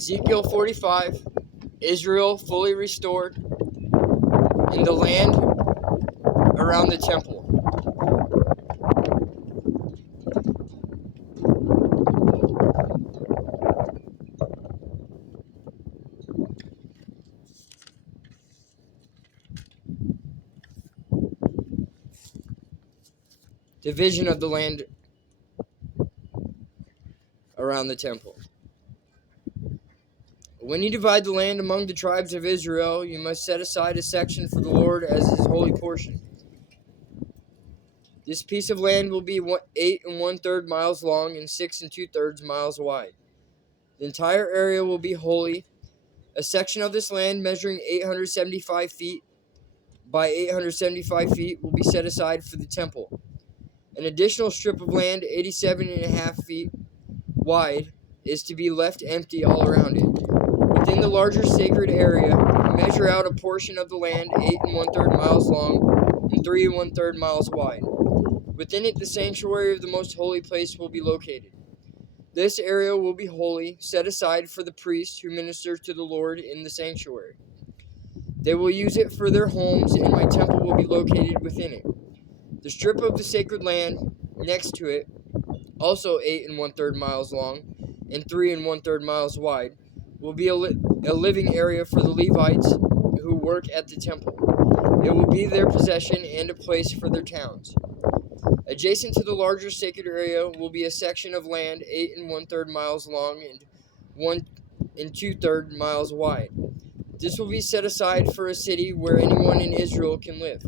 Ezekiel 45, Israel fully restored, and the land around the temple. Division of the land around the temple. When you divide the land among the tribes of Israel, you must set aside a section for the Lord as his holy portion. This piece of land will be 8 1/3 miles long and 6 2/3 miles wide. The entire area will be holy. A section of this land measuring 875 feet by 875 feet will be set aside for the temple. An additional strip of land 87.5 feet wide is to be left empty all around it. Within the larger sacred area, measure out a portion of the land 8 1/3 miles long and 3 1/3 miles wide. Within it, the sanctuary of the most holy place will be located. This area will be holy, set aside for the priests who minister to the Lord in the sanctuary. They will use it for their homes, and my temple will be located within it. The strip of the sacred land next to it, also 8 1/3 miles long and 3 1/3 miles wide, will be a living area for the Levites who work at the temple. It will be their possession and a place for their towns. Adjacent to the larger sacred area will be a section of land 8 1/3 miles long and 1 2/3 miles wide. This will be set aside for a city where anyone in Israel can live.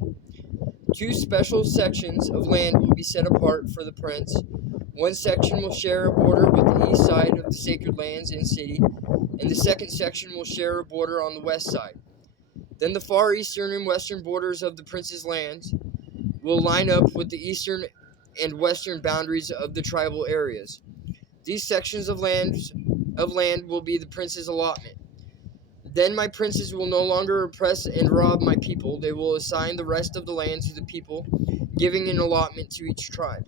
2 special sections of land will be set apart for the prince. One section will share a border with the east side of the sacred lands and city, and the second section will share a border on the west side. Then the far eastern and western borders of the prince's lands will line up with the eastern and western boundaries of the tribal areas. These sections of land will be the prince's allotment. Then my princes will no longer oppress and rob my people. They will assign the rest of the land to the people, giving an allotment to each tribe.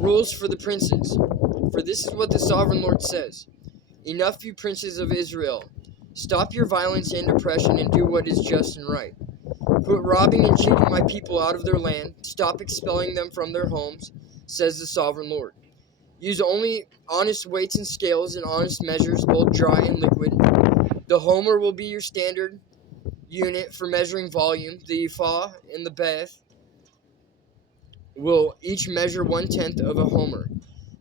Rules for the princes. For this is what the sovereign Lord says. Enough, you princes of Israel. Stop your violence and oppression and do what is just and right. Quit robbing and cheating my people out of their land. Stop expelling them from their homes, says the sovereign Lord. Use only honest weights and scales and honest measures, both dry and liquid. The homer will be your standard unit for measuring volume. The ephah and the beth will each measure 1/10 of a homer.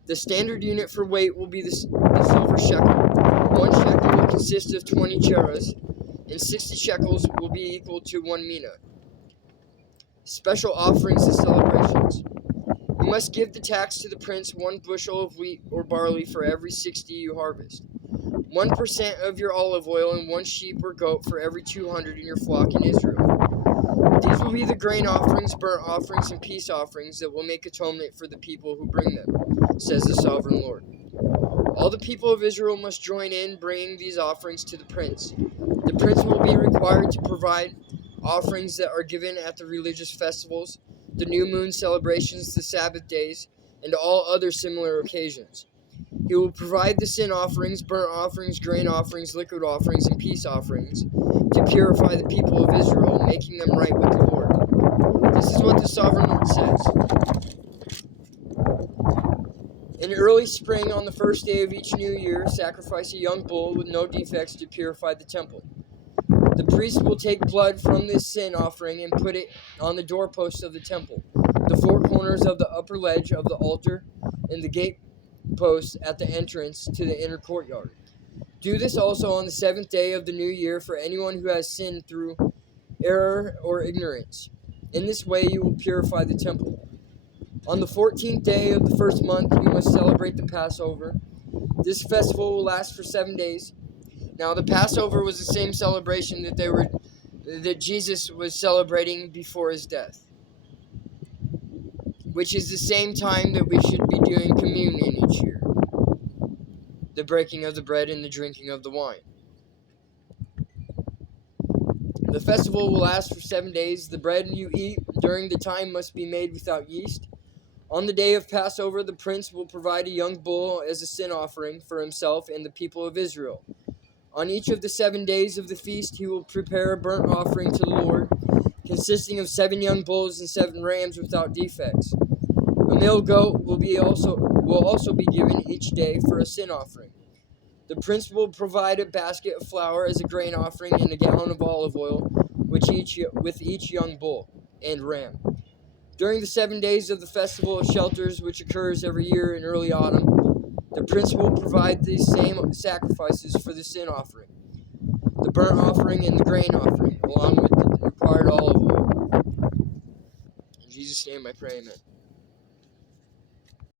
The standard unit for weight will be the silver shekel. 1 shekel will consist of 20 cheras, and 60 shekels will be equal to 1 mina. Special offerings and celebrations. You must give the tax to the prince 1 bushel of wheat or barley for every 60 you harvest, 1% of your olive oil, and 1 sheep or goat for every 200 in your flock in Israel. These will be the grain offerings, burnt offerings, and peace offerings that will make atonement for the people who bring them, says the sovereign Lord. All the people of Israel must join in bringing these offerings to the prince. The prince will be required to provide offerings that are given at the religious festivals, the new moon celebrations, the Sabbath days, and all other similar occasions. He will provide the sin offerings, burnt offerings, grain offerings, liquid offerings, and peace offerings to purify the people of Israel, making them right with the Lord. This is what the sovereign Lord says. In early spring, on the first day of each new year, sacrifice a young bull with no defects to purify the temple. The priest will take blood from this sin offering and put it on the doorposts of the temple, the 4 corners of the upper ledge of the altar, and the gate posts at the entrance to the inner courtyard. Do this also on the 7th day of the new year for anyone who has sinned through error or ignorance. In this way you will purify the temple. On the 14th day of the first month you must celebrate the Passover. This festival will last for 7 days. Now the Passover was the same celebration that Jesus was celebrating before his death, which is the same time that we should be doing communion each year, the breaking of the bread and the drinking of the wine. The festival will last for 7 days. The bread you eat during the time must be made without yeast. On the day of Passover, the prince will provide a young bull as a sin offering for himself and the people of Israel. On each of the 7 days of the feast, he will prepare a burnt offering to the Lord, consisting of 7 young bulls and 7 rams without defects. A male goat will also be given each day for a sin offering. The prince will provide a basket of flour as a grain offering and a gallon of olive oil, with each young bull and ram. During the 7 days of the Festival of Shelters, which occurs every year in early autumn, the prince will provide these same sacrifices for the sin offering, the burnt offering, and the grain offering, along with the required olive oil. In Jesus' name I pray, amen.